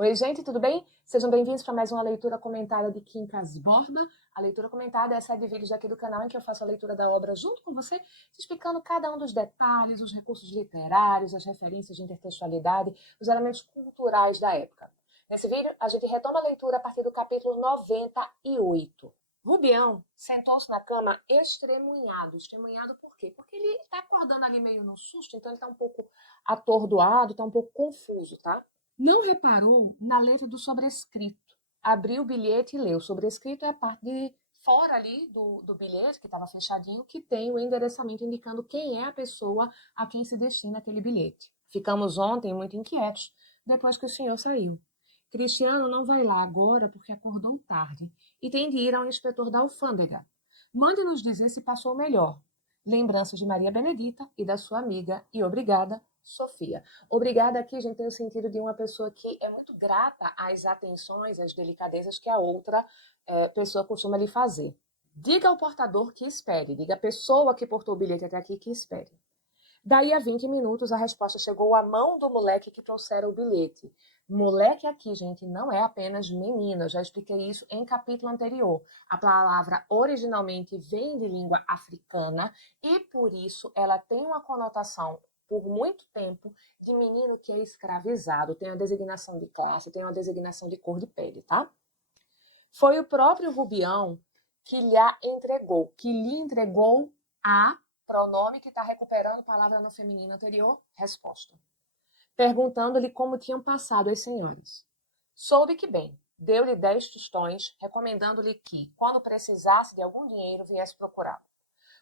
Oi, gente, tudo bem? Sejam bem-vindos para mais uma leitura comentada de Quincas Borba. A leitura comentada é a série de vídeos aqui do canal em que eu faço a leitura da obra junto com você, explicando cada um dos detalhes, os recursos literários, as referências de intertextualidade, os elementos culturais da época. Nesse vídeo, a gente retoma a leitura a partir do capítulo 98. Rubião sentou-se na cama estremunhado. Estremunhado por quê? Porque ele está acordando ali meio no susto, então ele está um pouco atordoado, está um pouco confuso, tá? Não reparou na letra do sobrescrito. Abriu o bilhete e leu. O sobrescrito é a parte de fora ali do bilhete, que estava fechadinho, que tem o endereçamento indicando quem é a pessoa a quem se destina aquele bilhete. Ficamos ontem muito inquietos, depois que o senhor saiu. Cristiano não vai lá agora porque acordou tarde e tem de ir ao inspetor da alfândega. Mande nos dizer se passou melhor. Lembranças de Maria Benedita e da sua amiga e obrigada, Sofia. Obrigada aqui, gente, tem o sentido de uma pessoa que é muito grata às atenções, às delicadezas que a outra pessoa costuma lhe fazer. Diga ao portador que espere, diga à pessoa que portou o bilhete até aqui que espere. Daí a 20 minutos a resposta chegou à mão do moleque que trouxera o bilhete. Moleque aqui, gente, não é apenas menina, eu já expliquei isso em capítulo anterior. A palavra originalmente vem de língua africana e por isso ela tem uma conotação por muito tempo de menino que é escravizado, tem a designação de classe, tem uma designação de cor de pele, tá? Foi o próprio Rubião que lhe entregou a pronome que está recuperando palavra no feminino anterior, resposta. Perguntando-lhe como tinham passado as senhoras. Soube que bem, deu-lhe 10 tostões, recomendando-lhe que, quando precisasse de algum dinheiro, viesse procurá-lo.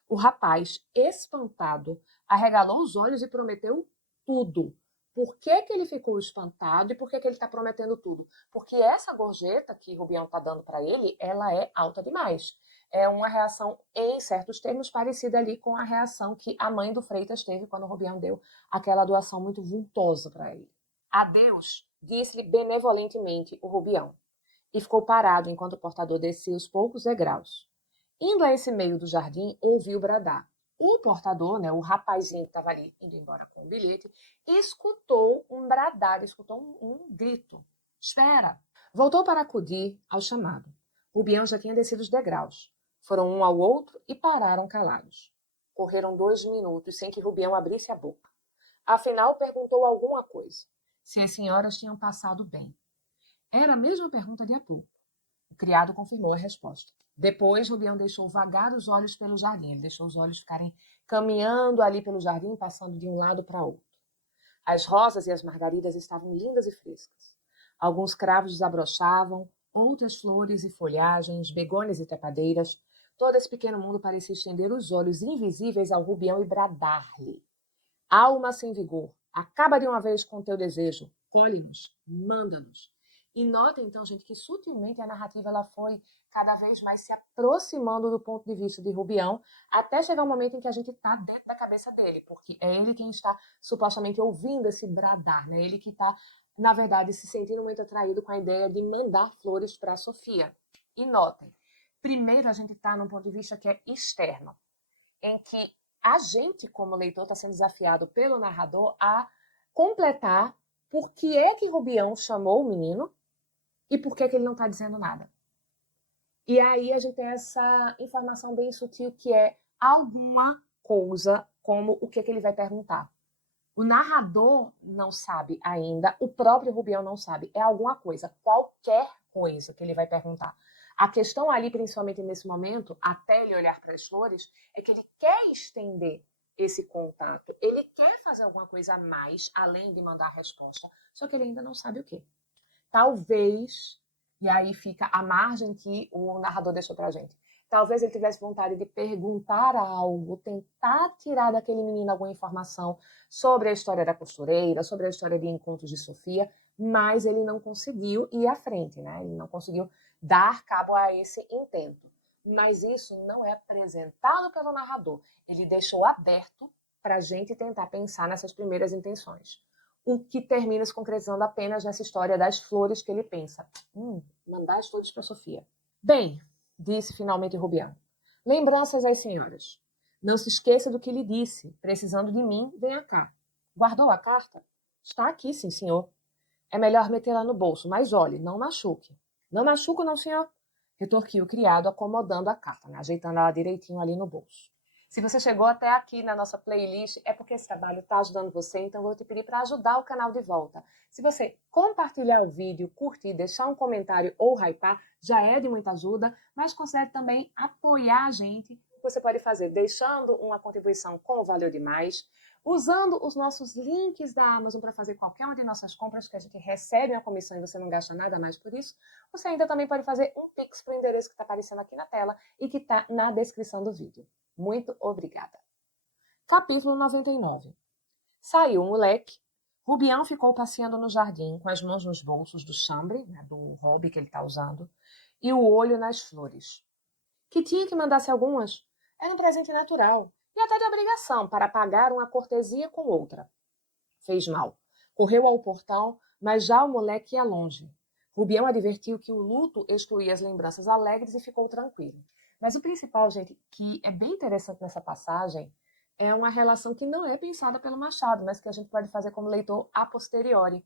O rapaz, espantado, arregalou os olhos e prometeu tudo. Por que ele ficou espantado e por que ele está prometendo tudo? Porque essa gorjeta que Rubião está dando para ele, ela é alta demais. É uma reação, em certos termos, parecida ali com a reação que a mãe do Freitas teve quando o Rubião deu aquela doação muito vultosa para ele. Adeus, disse-lhe benevolentemente o Rubião, e ficou parado enquanto o portador descia os poucos degraus. Indo a esse meio do jardim, ouviu bradar. O portador, o rapazinho que estava ali indo embora com o bilhete, escutou um bradar, escutou um grito. Espera! Voltou para acudir ao chamado. Rubião já tinha descido os degraus. Foram um ao outro e pararam calados. Correram 2 minutos sem que Rubião abrisse a boca. Afinal, perguntou alguma coisa. Se as senhoras tinham passado bem. Era a mesma pergunta de há pouco. O criado confirmou a resposta. Depois, Rubião deixou vagar os olhos pelo jardim. Ele deixou os olhos ficarem caminhando ali pelo jardim, passando de um lado para outro. As rosas e as margaridas estavam lindas e frescas. Alguns cravos desabrochavam, outras flores e folhagens, begônias e trepadeiras. Todo esse pequeno mundo parecia estender os olhos invisíveis ao Rubião e bradar-lhe. Alma sem vigor, acaba de uma vez com o teu desejo. Colhe-nos, manda-nos. E nota, então, gente, que sutilmente a narrativa ela foi cada vez mais se aproximando do ponto de vista de Rubião, até chegar um momento em que a gente está dentro da cabeça dele, porque é ele quem está supostamente ouvindo esse bradar, né? Ele que está, na verdade, se sentindo muito atraído com a ideia de mandar flores para Sofia. E notem, primeiro a gente está num ponto de vista que é externo, em que a gente, como leitor, está sendo desafiado pelo narrador a completar por que é que Rubião chamou o menino e por que ele não está dizendo nada. E aí a gente tem essa informação bem sutil que é alguma coisa, como o que ele vai perguntar. O narrador não sabe ainda, o próprio Rubião não sabe. É alguma coisa, qualquer coisa que ele vai perguntar. A questão ali, principalmente nesse momento, até ele olhar para as flores, é que ele quer estender esse contato. Ele quer fazer alguma coisa a mais, além de mandar a resposta, só que ele ainda não sabe o quê. Talvez, e aí fica a margem que o narrador deixou para a gente, talvez ele tivesse vontade de perguntar algo, tentar tirar daquele menino alguma informação sobre a história da costureira, sobre a história de encontros de Sofia, mas ele não conseguiu ir à frente, né? Ele não conseguiu dar cabo a esse intento. Mas isso não é apresentado pelo narrador. Ele deixou aberto para a gente tentar pensar nessas primeiras intenções. O que termina se concretizando apenas nessa história das flores que ele pensa. Mandar as flores para Sofia. Bem, disse finalmente Rubião. Lembranças às senhoras. Não se esqueça do que lhe disse. Precisando de mim, venha cá. Guardou a carta? Está aqui, sim, senhor. É melhor metê-la no bolso, mas olhe, não machuque. Não machuco, não, senhor? Retorquiu o criado, acomodando a carta, né? Ajeitando ela direitinho ali no bolso. Se você chegou até aqui na nossa playlist, é porque esse trabalho está ajudando você, então eu vou te pedir para ajudar o canal de volta. Se você compartilhar o vídeo, curtir, deixar um comentário ou hypar, já é de muita ajuda, mas considere também apoiar a gente. Você pode fazer deixando uma contribuição com o Valeu Demais, usando os nossos links da Amazon para fazer qualquer uma de nossas compras, que a gente recebe uma comissão e você não gasta nada mais por isso. Você ainda também pode fazer um Pix para o endereço que está aparecendo aqui na tela e que está na descrição do vídeo. Muito obrigada. Capítulo 99. Saiu o moleque. Rubião ficou passeando no jardim com as mãos nos bolsos do chambre, né, do hobby que ele está usando, e o olho nas flores. Que tinha que mandasse algumas. Era um presente natural e até de obrigação para pagar uma cortesia com outra. Fez mal. Correu ao portão, mas já o moleque ia longe. Rubião advertiu que o luto excluía as lembranças alegres e ficou tranquilo. Mas o principal, gente, que é bem interessante nessa passagem, é uma relação que não é pensada pelo Machado, mas que a gente pode fazer como leitor a posteriori.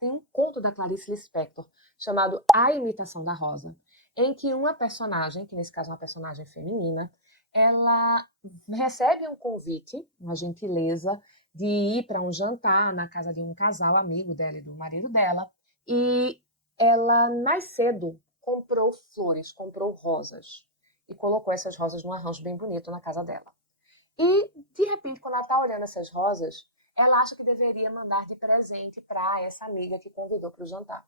Tem um conto da Clarice Lispector chamado A Imitação da Rosa, em que uma personagem, que nesse caso é uma personagem feminina, ela recebe um convite, uma gentileza, de ir para um jantar na casa de um casal amigo dela e do marido dela, e ela, mais cedo, comprou flores, comprou rosas, e colocou essas rosas num arranjo bem bonito na casa dela. E, de repente, quando ela está olhando essas rosas, ela acha que deveria mandar de presente para essa amiga que convidou para o jantar.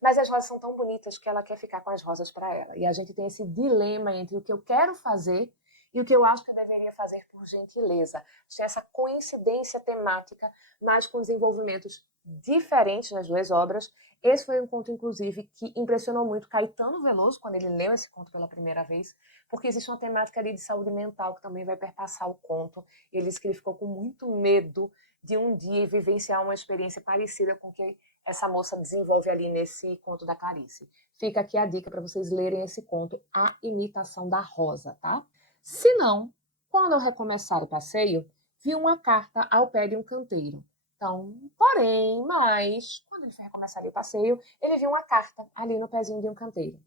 Mas as rosas são tão bonitas que ela quer ficar com as rosas para ela. E a gente tem esse dilema entre o que eu quero fazer e o que eu acho que eu deveria fazer por gentileza. Tem essa coincidência temática, mas com desenvolvimentos diferentes nas duas obras. Esse foi um conto, inclusive, que impressionou muito Caetano Veloso quando ele leu esse conto pela primeira vez, porque existe uma temática ali de saúde mental que também vai perpassar o conto. Ele disse que ele ficou com muito medo de um dia vivenciar uma experiência parecida com o que essa moça desenvolve ali nesse conto da Clarice. Fica aqui a dica para vocês lerem esse conto, A Imitação da Rosa, tá? Se não, quando eu recomeçar o passeio, vi uma carta ao pé de um canteiro. Então, porém, mas, quando ele foi recomeçar o passeio, ele viu uma carta ali no pezinho de um canteiro.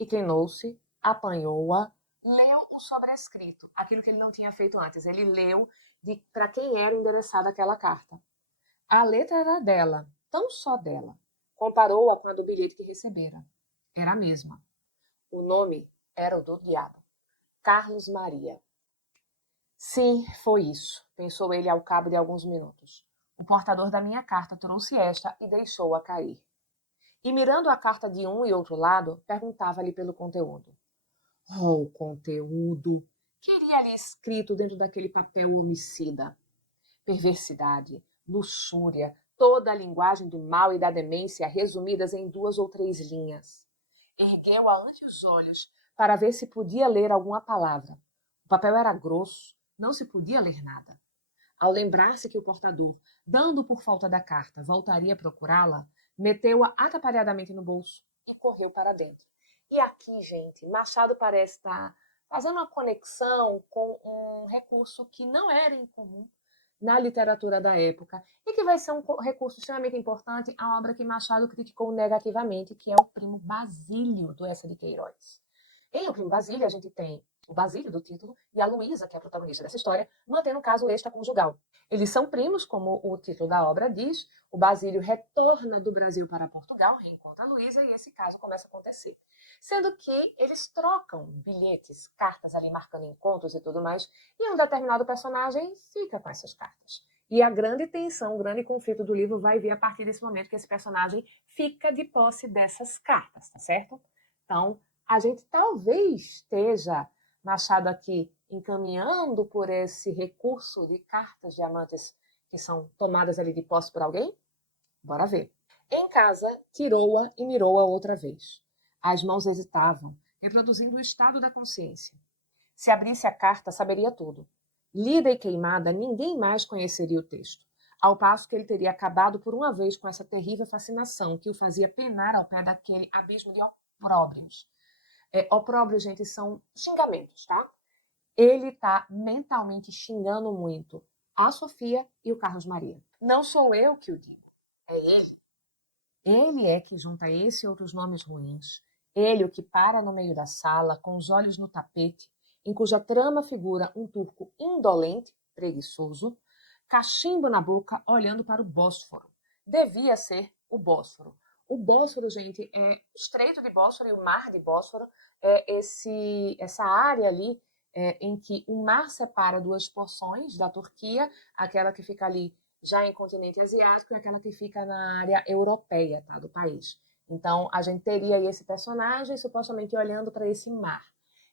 Inclinou-se, apanhou-a, leu o sobrescrito, aquilo que ele não tinha feito antes. Ele leu para quem era endereçada aquela carta. A letra era dela, tão só dela. Comparou-a com a do bilhete que recebera. Era a mesma. O nome era o do diabo. Carlos Maria. Sim, foi isso, pensou ele ao cabo de alguns minutos. O portador da minha carta trouxe esta e deixou-a cair. E mirando a carta de um e outro lado, perguntava-lhe pelo conteúdo. Oh, o conteúdo! Que iria ali escrito dentro daquele papel homicida? Perversidade, luxúria, toda a linguagem do mal e da demência resumidas em 2 ou 3 linhas. Ergueu-a ante os olhos para ver se podia ler alguma palavra. O papel era grosso, não se podia ler nada. Ao lembrar-se que o portador, dando por falta da carta, voltaria a procurá-la, meteu-a atrapalhadamente no bolso e correu para dentro. E aqui, gente, Machado parece estar fazendo uma conexão com um recurso que não era incomum na literatura da época e que vai ser um recurso extremamente importante à obra que Machado criticou negativamente, que é o Primo Basílio, do Eça de Queiroz. Em O Primo Basílio, a gente tem o Basílio do título e a Luísa, que é a protagonista dessa história, mantendo o caso extraconjugal. Eles são primos, como o título da obra diz. O Basílio retorna do Brasil para Portugal, reencontra a Luísa e esse caso começa a acontecer. Sendo que eles trocam bilhetes, cartas ali marcando encontros e tudo mais, e um determinado personagem fica com essas cartas. E a grande tensão, o grande conflito do livro vai vir a partir desse momento que esse personagem fica de posse dessas cartas, tá certo? Então, a gente talvez esteja, Machado aqui, encaminhando por esse recurso de cartas diamantes que são tomadas ali de posse por alguém? Bora ver. Em casa, tirou-a e mirou-a outra vez. As mãos hesitavam, reproduzindo o estado da consciência. Se abrisse a carta, saberia tudo. Lida e queimada, ninguém mais conheceria o texto, ao passo que ele teria acabado por uma vez com essa terrível fascinação que o fazia penar ao pé daquele abismo de opróbrios. Opróbrios, gente, são xingamentos, tá? Ele está mentalmente xingando muito a Sofia e o Carlos Maria. Não sou eu que o digo, é ele. Ele é que junta esse e outros nomes ruins. Ele, o que para no meio da sala, com os olhos no tapete, em cuja trama figura um turco indolente, preguiçoso, cachimbo na boca, olhando para o Bósforo. Devia ser o Bósforo. O Bósforo, gente, é o Estreito de Bósforo e o Mar de Bósforo é essa área ali em que o mar separa duas porções da Turquia, aquela que fica ali já em continente asiático e aquela que fica na área europeia, tá, do país. Então, a gente teria aí esse personagem supostamente olhando para esse mar.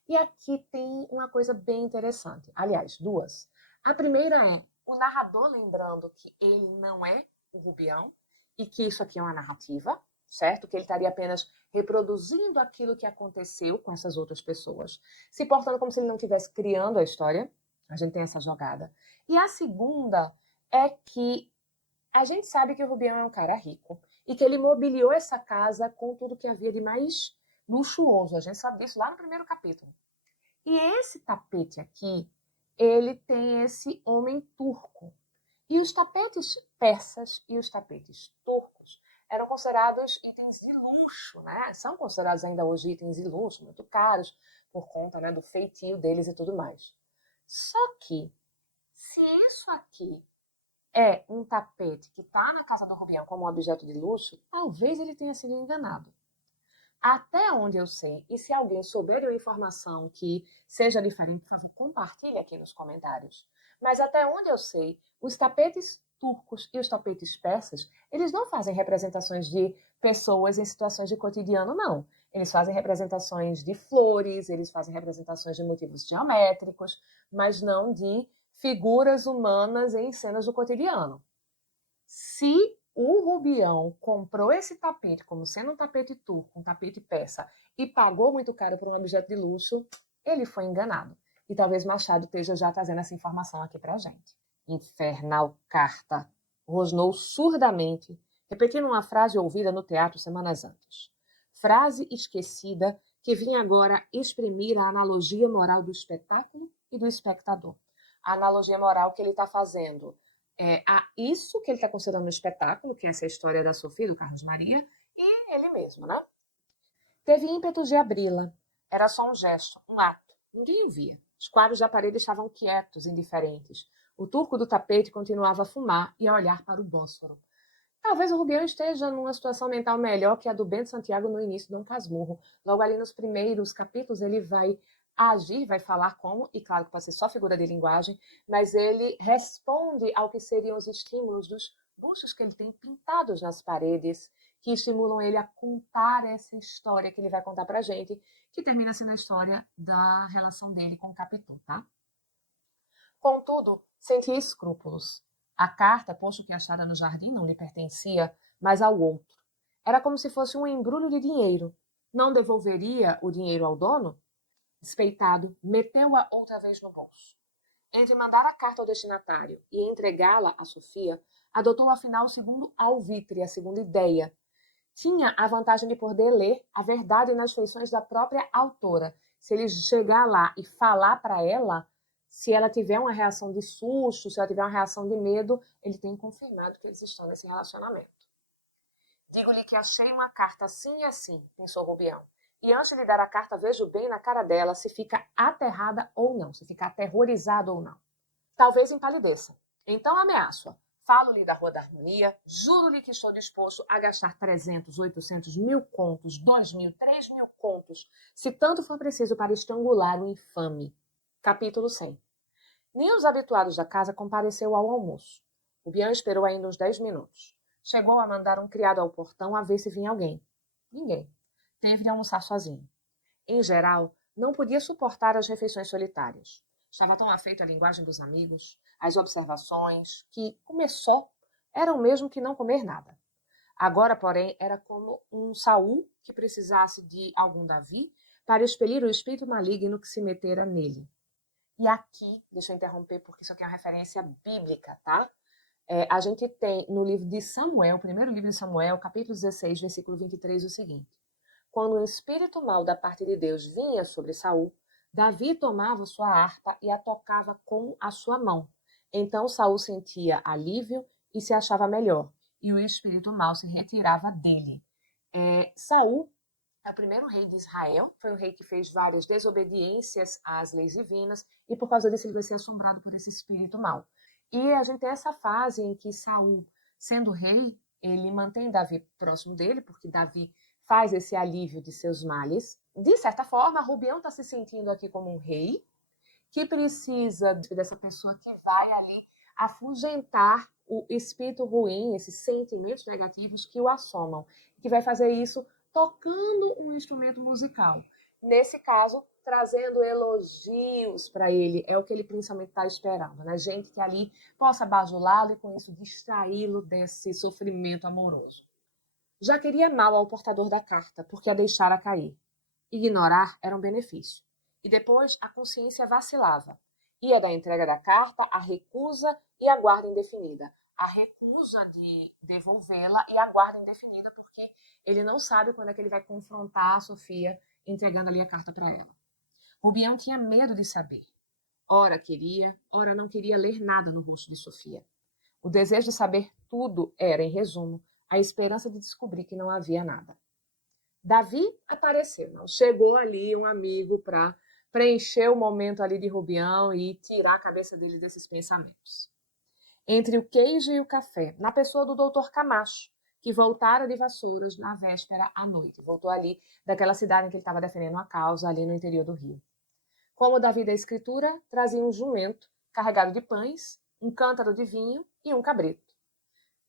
E aqui tem uma coisa bem interessante. Aliás, duas. A primeira é o narrador lembrando que ele não é o Rubião e que isso aqui é uma narrativa, certo? Que ele estaria apenas reproduzindo aquilo que aconteceu com essas outras pessoas, se portando como se ele não estivesse criando a história. A gente tem essa jogada. E a segunda é que a gente sabe que o Rubião é um cara rico e que ele mobiliou essa casa com tudo que havia de mais luxuoso. A gente sabe disso lá no primeiro capítulo. E esse tapete aqui, ele tem esse homem turco. E os tapetes persas e os tapetes turcos eram considerados itens de luxo, né? São considerados ainda hoje itens de luxo, muito caros, por conta, né, do feitio deles e tudo mais. Só que, se isso aqui é um tapete que está na casa do Rubião como objeto de luxo, talvez ele tenha sido enganado. Até onde eu sei, e se alguém souber de uma informação que seja diferente, por favor, compartilhe aqui nos comentários. Mas até onde eu sei, os tapetes turcos e os tapetes persas, eles não fazem representações de pessoas em situações de cotidiano, não. Eles fazem representações de flores, eles fazem representações de motivos geométricos, mas não de figuras humanas em cenas do cotidiano. Se o Rubião comprou esse tapete como sendo um tapete turco, um tapete persa, e pagou muito caro por um objeto de luxo, ele foi enganado. E talvez Machado esteja já trazendo essa informação aqui pra gente. Infernal carta. Rosnou surdamente, repetindo uma frase ouvida no teatro semanas antes. Frase esquecida que vinha agora exprimir a analogia moral do espetáculo e do espectador. A analogia moral que ele está fazendo a isso que ele está considerando um espetáculo, que é essa história da Sofia, do Carlos Maria, e ele mesmo, né? Teve ímpetos de abri-la. Era só um gesto, um ato. Ninguém via. Os quadros da parede estavam quietos, indiferentes. O turco do tapete continuava a fumar e a olhar para o Bósforo. Talvez o Rubião esteja numa situação mental melhor que a do Bento Santiago no início do Dom Casmurro. Logo ali nos primeiros capítulos ele vai agir, vai falar como, e claro que pode ser só figura de linguagem, mas ele responde ao que seriam os estímulos dos buchos que ele tem pintados nas paredes, que estimulam ele a contar essa história que ele vai contar pra gente, que termina sendo a história da relação dele com o Capeton, tá? Contudo, sentia escrúpulos. A carta, posto que achara no jardim, não lhe pertencia, mas ao outro. Era como se fosse um embrulho de dinheiro. Não devolveria o dinheiro ao dono? Despeitado, meteu-a outra vez no bolso. Entre mandar a carta ao destinatário e entregá-la a Sofia, adotou afinal o segundo alvitre, a segunda ideia. Tinha a vantagem de poder ler a verdade nas feições da própria autora. Se ele chegar lá e falar para ela, se ela tiver uma reação de susto, se ela tiver uma reação de medo, ele tem confirmado que eles estão nesse relacionamento. Digo-lhe que achei uma carta assim e assim, pensou Rubião. E antes de lhe dar a carta, vejo bem na cara dela se fica aterrada ou não, se fica aterrorizada ou não. Talvez empalideça. Então ameaço-a. Falo-lhe da Rua da Harmonia, juro-lhe que estou disposto a gastar 300, 800, 1000 contos, 2000, 3000 contos, se tanto for preciso para estrangular o infame. Capítulo 100. Nem os habituados da casa compareceu ao almoço. O Bian esperou ainda uns 10 minutos. Chegou a mandar um criado ao portão a ver se vinha alguém. Ninguém. Teve de almoçar sozinho. Em geral, não podia suportar as refeições solitárias. Estava tão afeito à linguagem dos amigos, às observações, que começou era o mesmo que não comer nada. Agora, porém, era como um Saul que precisasse de algum Davi para expelir o espírito maligno que se metera nele. E aqui, deixa eu interromper porque isso aqui é uma referência bíblica, tá? A gente tem no livro de Samuel, primeiro livro de Samuel, capítulo 16, versículo 23, o seguinte. Quando o espírito mau da parte de Deus vinha sobre Saul, Davi tomava sua harpa e a tocava com a sua mão. Então Saul sentia alívio e se achava melhor. e o espírito mau se retirava dele. Saul é o primeiro rei de Israel, foi um rei que fez várias desobediências às leis divinas e por causa disso ele vai ser assombrado por esse espírito mau. E a gente tem essa fase em que Saul, sendo rei, ele mantém Davi próximo dele, porque Davi faz esse alívio de seus males. De certa forma, Rubião está se sentindo aqui como um rei que precisa dessa pessoa que vai ali afugentar o espírito ruim, esses sentimentos negativos que o assomam, que vai fazer isso tocando um instrumento musical. Nesse caso, trazendo elogios para ele, é o que ele principalmente está esperando, né? Gente que ali possa bajulá-lo e com isso distraí-lo desse sofrimento amoroso. Já queria mal ao portador da carta, porque a deixara cair. Ignorar era um benefício. E depois a consciência vacilava. Ia da entrega da carta, a recusa e a guarda indefinida. A recusa de devolvê-la e a guarda indefinida, porque ele não sabe quando é que ele vai confrontar a Sofia entregando ali a carta para ela. Rubião tinha medo de saber. Ora queria, ora não queria ler nada no rosto de Sofia. O desejo de saber tudo era, em resumo, a esperança de descobrir que não havia nada. Davi apareceu, não? Chegou ali um amigo para preencher o momento ali de Rubião e tirar a cabeça dele desses pensamentos. Entre o queijo e o café, na pessoa do doutor Camacho, que voltara de Vassouras na véspera à noite. Voltou ali daquela cidade em que ele estava defendendo uma causa, ali no interior do Rio. Como Davi da Escritura, trazia um jumento carregado de pães, um cântaro de vinho e um cabrito.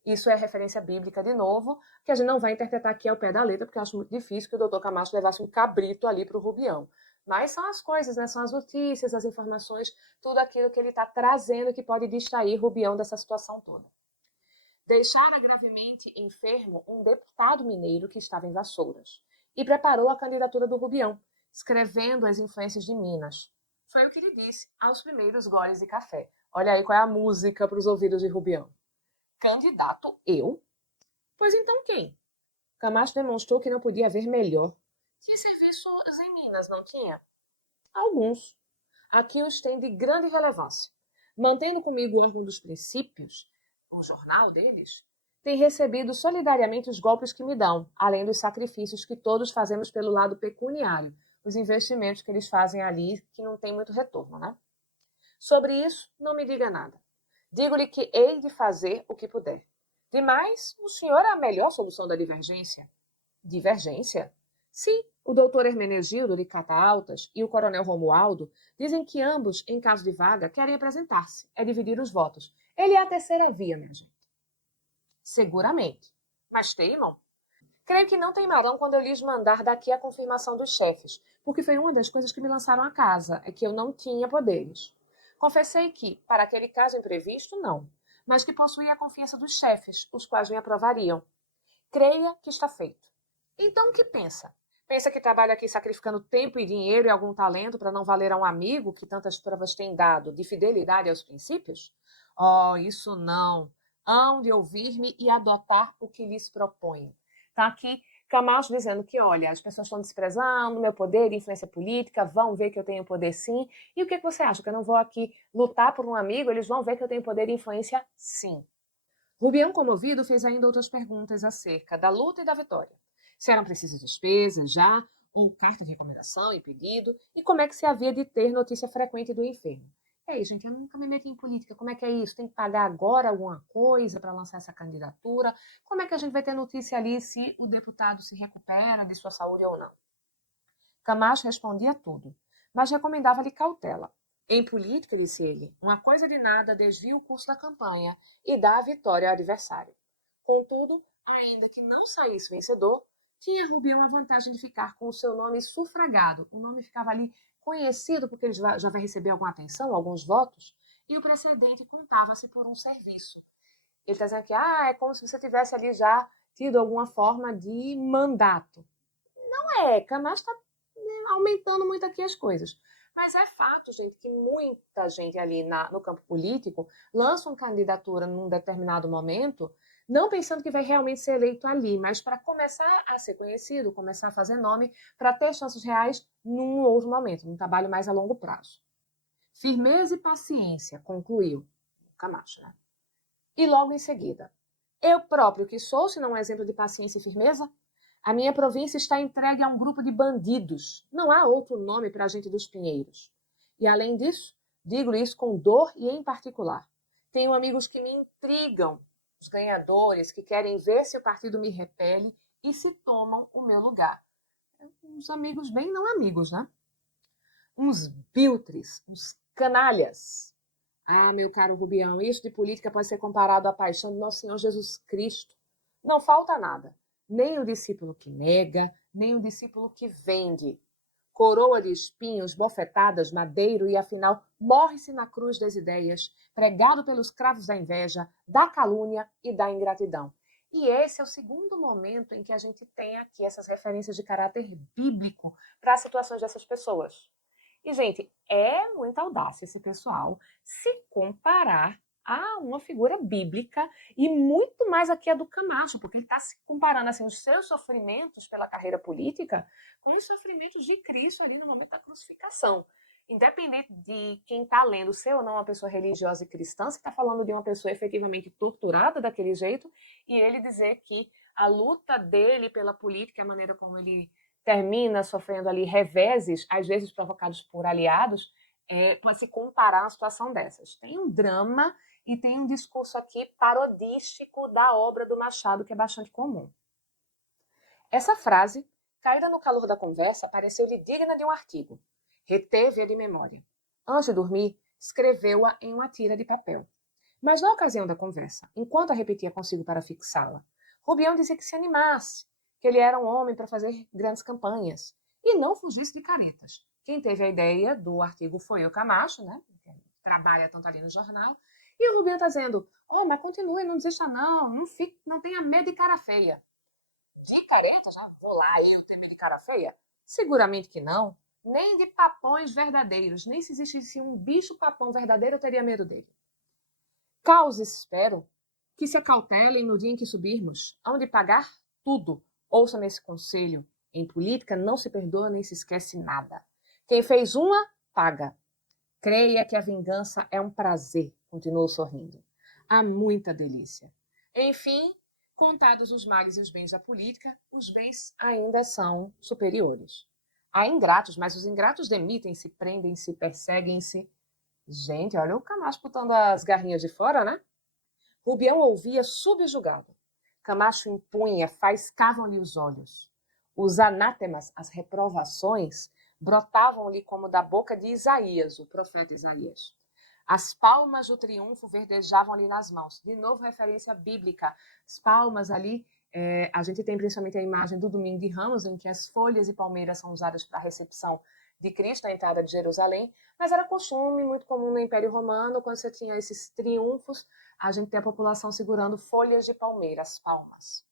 Isso é referência bíblica de novo, que a gente não vai interpretar aqui ao pé da letra, porque eu acho muito difícil que o doutor Camacho levasse um cabrito ali para o Rubião. Mas são as coisas, né? São as notícias, as informações, tudo aquilo que ele está trazendo que pode distrair Rubião dessa situação toda. Deixara gravemente enfermo um deputado mineiro que estava em Vassouras e preparou a candidatura do Rubião, escrevendo as influências de Minas. Foi o que lhe disse aos primeiros goles de café. Olha aí qual é a música para os ouvidos de Rubião. Candidato eu? Pois então quem? Camacho demonstrou que não podia haver melhor. Tinha serviços em Minas, não tinha? Alguns. Aqui os tem de grande relevância. Mantendo comigo o órgão dos princípios, o jornal deles, tem recebido solidariamente os golpes que me dão, além dos sacrifícios que todos fazemos pelo lado pecuniário, os investimentos que eles fazem ali, que não tem muito retorno, né? Sobre isso, não me diga nada. Digo-lhe que hei de fazer o que puder. Demais, o senhor é a melhor solução da divergência. Divergência? Sim, o doutor Hermenegildo de Cataltas e o coronel Romualdo dizem que ambos, em caso de vaga, querem apresentar-se, é dividir os votos. Ele é a terceira via, minha gente. Seguramente. Mas teimam? Creio que não teimarão quando eu lhes mandar daqui a confirmação dos chefes, porque foi uma das coisas que me lançaram a casa, é que eu não tinha poderes. Confessei que, para aquele caso imprevisto, não, mas que possuía a confiança dos chefes, os quais me aprovariam. Creia que está feito. Então o que pensa? Pensa que trabalha aqui sacrificando tempo e dinheiro e algum talento para não valer a um amigo que tantas provas tem dado de fidelidade aos princípios? Oh, isso não. Hão de ouvir-me e adotar o que lhes proponho. Está aqui Camacho dizendo que, olha, as pessoas estão desprezando meu poder e influência política, vão ver que eu tenho poder sim. E o que você acha? Que eu não vou aqui lutar por um amigo? Eles vão ver que eu tenho poder e influência sim. Rubião, comovido, fez ainda outras perguntas acerca da luta e da vitória. Se eram precisas despesas já, ou carta de recomendação e pedido, e como é que se havia de ter notícia frequente do enfermo. E aí, gente, eu nunca me meti em política. Como é que é isso? Tem que pagar agora alguma coisa para lançar essa candidatura? Como é que a gente vai ter notícia ali se o deputado se recupera de sua saúde ou não? Camacho respondia tudo, mas recomendava-lhe cautela. Em política, disse ele, uma coisa de nada desvia o curso da campanha e dá a vitória ao adversário. Contudo, ainda que não saísse vencedor, tinha Rubião a vantagem de ficar com o seu nome sufragado. O nome ficava ali conhecido porque ele já vai receber alguma atenção, alguns votos, e o precedente contava-se por um serviço. Ele está dizendo que é como se você tivesse ali já tido alguma forma de mandato. Não é, Camacho está aumentando muito aqui as coisas. Mas é fato, gente, que muita gente ali no campo político lança uma candidatura num determinado momento, não pensando que vai realmente ser eleito ali, mas para começar a ser conhecido, começar a fazer nome, para ter chances reais num outro momento, num trabalho mais a longo prazo. Firmeza e paciência, concluiu Camacho, né? E logo em seguida, Eu próprio que sou, se não um exemplo de paciência e firmeza, a minha província está entregue a um grupo de bandidos. Não há outro nome para a gente dos pinheiros. E além disso, digo isso com dor e em particular. Tenho amigos que me intrigam, os ganhadores que querem ver se o partido me repele e se tomam o meu lugar. Uns amigos bem não amigos, né? Uns biltres, uns canalhas. Ah, meu caro Rubião, isso de política pode ser comparado à paixão de nosso Senhor Jesus Cristo. Não falta nada. Nem o discípulo que nega, nem o discípulo que vende. Coroa de espinhos, bofetadas, madeiro e, afinal, morre-se na cruz das ideias, pregado pelos cravos da inveja, da calúnia e da ingratidão. E esse é o segundo momento em que a gente tem aqui essas referências de caráter bíblico para as situações dessas pessoas. E, gente, é muita audácia esse pessoal se comparar a uma figura bíblica e muito mais aqui a do Camacho, porque ele está se comparando assim, os seus sofrimentos pela carreira política com os sofrimentos de Cristo ali no momento da crucificação. Independente de quem está lendo, ser ou não uma pessoa religiosa e cristã, você está falando de uma pessoa efetivamente torturada daquele jeito, e ele dizer que a luta dele pela política, a maneira como ele termina sofrendo ali reveses, às vezes provocados por aliados, pode se comparar a uma situação dessas. Tem um drama e tem um discurso aqui parodístico da obra do Machado, que é bastante comum. Essa frase, caída no calor da conversa, pareceu-lhe digna de um artigo. Reteve-a de memória. Antes de dormir, escreveu-a em uma tira de papel. Mas na ocasião da conversa, enquanto a repetia consigo para fixá-la, Rubião dizia que se animasse, que ele era um homem para fazer grandes campanhas e não fugisse de caretas. Quem teve a ideia do artigo foi o Camacho, né? Que trabalha tanto ali no jornal. E o Rubião está dizendo, mas continue, não desista não tenha medo de cara feia. De caretas? Vou lá eu ter medo de cara feia? Seguramente que não. Nem de papões verdadeiros. Nem se existisse um bicho papão verdadeiro, eu teria medo dele. Cause, espero, que se acautelem no dia em que subirmos, hão de pagar tudo. Ouça-me esse conselho. Em política não se perdoa nem se esquece nada. Quem fez uma, paga. Creia que a vingança é um prazer, continuou sorrindo. Há muita delícia. Enfim, contados os males e os bens da política, os bens ainda são superiores. Há ingratos, mas os ingratos demitem-se, prendem-se, perseguem-se. Gente, olha o Camacho botando as garrinhas de fora, né? Rubião ouvia subjugado. Camacho impunha, faiscavam-lhe os olhos. Os anátemas, as reprovações, brotavam-lhe como da boca de Isaías, o profeta Isaías. As palmas do triunfo verdejavam-lhe nas mãos. De novo, referência bíblica. As palmas ali, a gente tem principalmente a imagem do Domingo de Ramos, em que as folhas e palmeiras são usadas para a recepção de Cristo na entrada de Jerusalém, mas era costume muito comum no Império Romano, quando você tinha esses triunfos, a gente tem a população segurando folhas de palmeira, as palmas.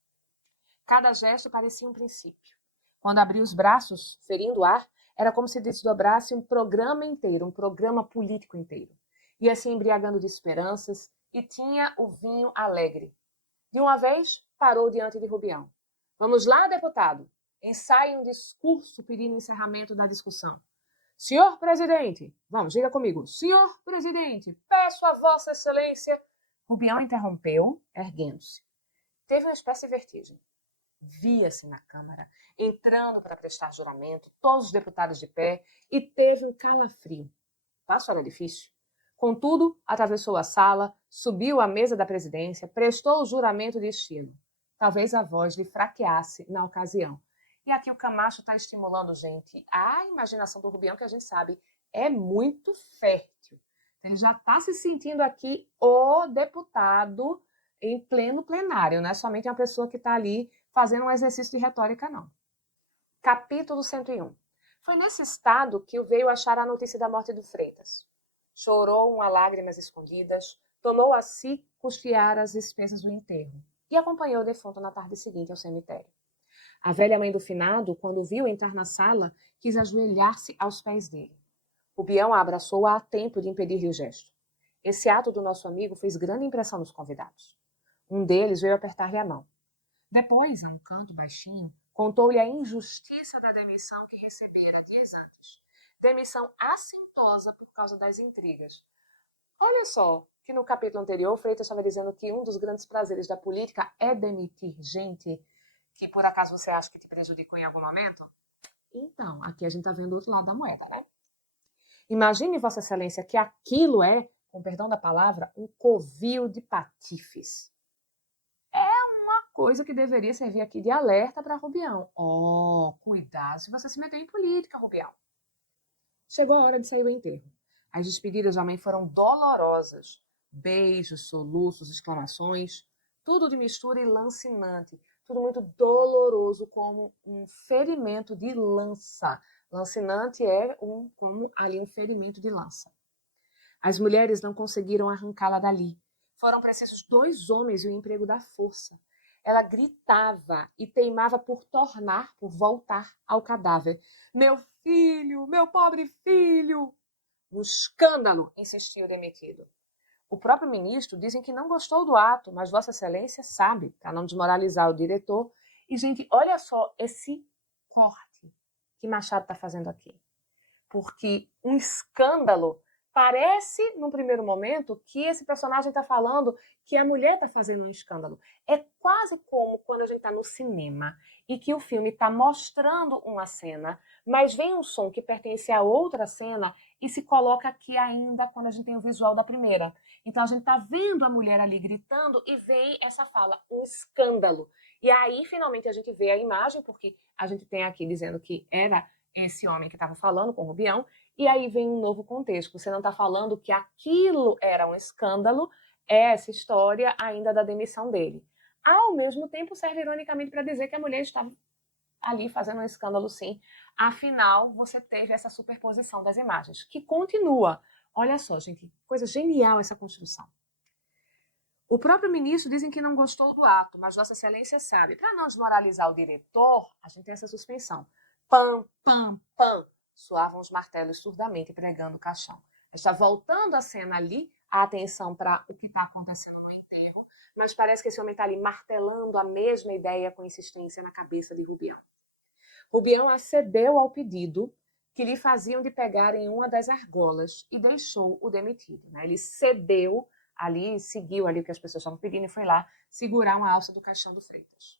Cada gesto parecia um princípio. Quando abria os braços, ferindo o ar, era como se desdobrasse um programa inteiro, um programa político inteiro. Ia se embriagando de esperanças e tinha o vinho alegre. De uma vez, parou diante de Rubião. Vamos lá, deputado. Ensaie um discurso pedindo encerramento da discussão. Senhor presidente, vamos, diga comigo. Senhor presidente, peço a vossa excelência. Rubião interrompeu, erguendo-se. Teve uma espécie de vertigem. Via-se na Câmara, entrando para prestar juramento, todos os deputados de pé, e teve um calafrio. O passo era difícil. Contudo, atravessou a sala, subiu à mesa da presidência, prestou o juramento de estilo. Talvez a voz lhe fraqueasse na ocasião. E aqui o Camacho está estimulando, gente, a imaginação do Rubião, que a gente sabe é muito fértil. Ele já está se sentindo aqui o deputado em pleno plenário, não é somente uma pessoa que está ali fazendo um exercício de retórica, não. Capítulo 101. Foi nesse estado que o veio achar a notícia da morte do Freitas. Chorou uma lágrimas escondidas, tomou a si custear as despesas do enterro e acompanhou o defunto na tarde seguinte ao cemitério. A velha mãe do finado, quando o viu entrar na sala, quis ajoelhar-se aos pés dele. Rubião a abraçou a tempo de impedir-lhe o gesto. Esse ato do nosso amigo fez grande impressão nos convidados. Um deles veio apertar-lhe a mão. Depois, a um canto baixinho, contou-lhe a injustiça da demissão que recebera dias antes. Demissão assintosa por causa das intrigas. Olha só, que no capítulo anterior, o Freitas estava dizendo que um dos grandes prazeres da política é demitir gente que por acaso você acha que te prejudicou em algum momento? Então, aqui a gente está vendo o outro lado da moeda, né? Imagine, Vossa Excelência, que aquilo é, com perdão da palavra, um covil de patifes. É uma coisa que deveria servir aqui de alerta para Rubião. Oh, cuidado se você se meter em política, Rubião. Chegou a hora de sair o enterro. As despedidas da mãe foram dolorosas. Beijos, soluços, exclamações, tudo de mistura e lancinante. Tudo muito doloroso, como um ferimento de lança. Lancinante é como ali um ferimento de lança. As mulheres não conseguiram arrancá-la dali. Foram precisos 2 homens e o emprego da força. Ela gritava e teimava por voltar ao cadáver. Meu filho, meu pobre filho! Um escândalo, insistia o demitido. O próprio ministro dizem que não gostou do ato, mas Vossa Excelência sabe, para não desmoralizar o diretor. E, gente, olha só esse corte que Machado está fazendo aqui. Porque um escândalo parece, num primeiro momento, que esse personagem está falando que a mulher está fazendo um escândalo. É quase como quando a gente está no cinema e que o filme está mostrando uma cena, mas vem um som que pertence a outra cena e se coloca aqui ainda quando a gente tem o visual da primeira. Então a gente está vendo a mulher ali gritando e vem essa fala, um escândalo. E aí, finalmente, a gente vê a imagem, porque a gente tem aqui dizendo que era esse homem que estava falando com o Rubião, e aí vem um novo contexto. Você não está falando que aquilo era um escândalo, é essa história ainda da demissão dele. Ao mesmo tempo, serve ironicamente para dizer que a mulher estava ali fazendo um escândalo, sim. Afinal, você teve essa superposição das imagens, que continua. Olha só, gente, coisa genial essa construção. O próprio ministro dizem que não gostou do ato, mas Vossa Excelência sabe. Para não desmoralizar o diretor, a gente tem essa suspensão. Pam, pam, pam, soavam os martelos surdamente pregando o caixão. Está voltando a cena ali, a atenção para o que está acontecendo no enterro, mas parece que esse homem está ali martelando a mesma ideia com insistência na cabeça de Rubião. Rubião acedeu ao pedido que lhe faziam de pegar em uma das argolas e deixou o demitido. Né? Ele cedeu ali, seguiu ali o que as pessoas estavam pedindo e foi lá segurar uma alça do caixão do Freitas.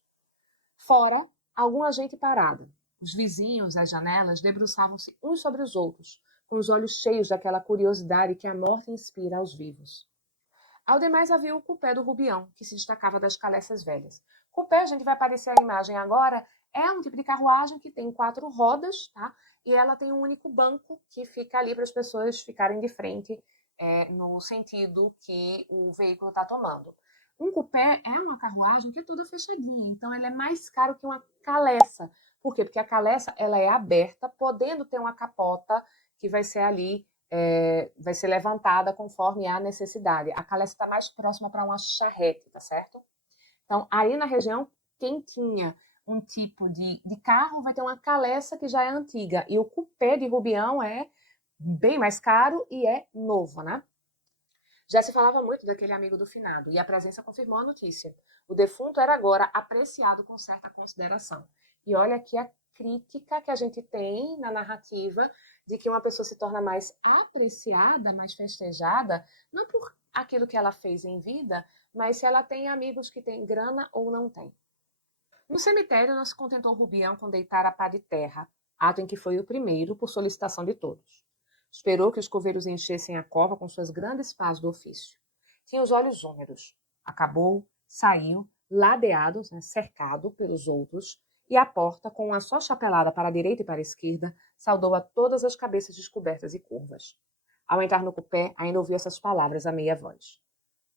Fora, alguma gente parada. Os vizinhos às janelas debruçavam-se uns sobre os outros, com os olhos cheios daquela curiosidade que a morte inspira aos vivos. Ao demais havia o cupé do Rubião, que se destacava das caleças velhas. Cupé, a gente vai aparecer a imagem agora, é um tipo de carruagem que tem 4 rodas, tá? E ela tem um único banco que fica ali para as pessoas ficarem de frente no sentido que o veículo está tomando. Um cupé é uma carruagem que é toda fechadinha, então ela é mais caro que uma caleça. Por quê? Porque a caleça ela é aberta, podendo ter uma capota que vai ser ali vai ser levantada conforme a necessidade. A caleça está mais próxima para uma charrete, tá certo? Então, aí na região, quem tinha um tipo de carro vai ter uma caleça que já é antiga. E o cupê de Rubião é bem mais caro e é novo, né? Já se falava muito daquele amigo do finado, e a presença confirmou a notícia. O defunto era agora apreciado com certa consideração. E olha aqui a crítica que a gente tem na narrativa de que uma pessoa se torna mais apreciada, mais festejada, não por aquilo que ela fez em vida, mas se ela tem amigos que têm grana ou não tem. No cemitério, não se contentou Rubião com deitar a pá de terra, ato em que foi o primeiro por solicitação de todos. Esperou que os coveiros enchessem a cova com suas grandes pás do ofício. Tinha os olhos úmidos. Acabou, saiu, ladeado, cercado pelos outros, e à porta, com uma só chapelada para a direita e para a esquerda, saudou a todas as cabeças descobertas e curvas. Ao entrar no cupé, ainda ouviu essas palavras a meia voz.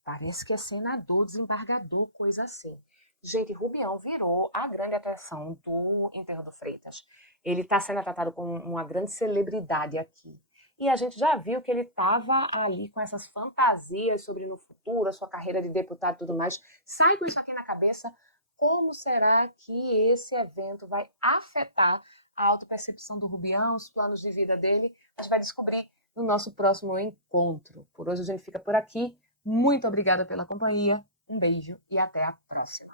Parece que é senador, desembargador, coisa assim. Gente, Rubião virou a grande atração do enterro do Freitas. Ele está sendo tratado como uma grande celebridade aqui. E a gente já viu que ele estava ali com essas fantasias sobre no futuro, a sua carreira de deputado e tudo mais. Sai com isso aqui na cabeça. Como será que esse evento vai afetar a autopercepção do Rubião, os planos de vida dele? A gente vai descobrir no nosso próximo encontro. Por hoje a gente fica por aqui. Muito obrigada pela companhia, um beijo e até a próxima.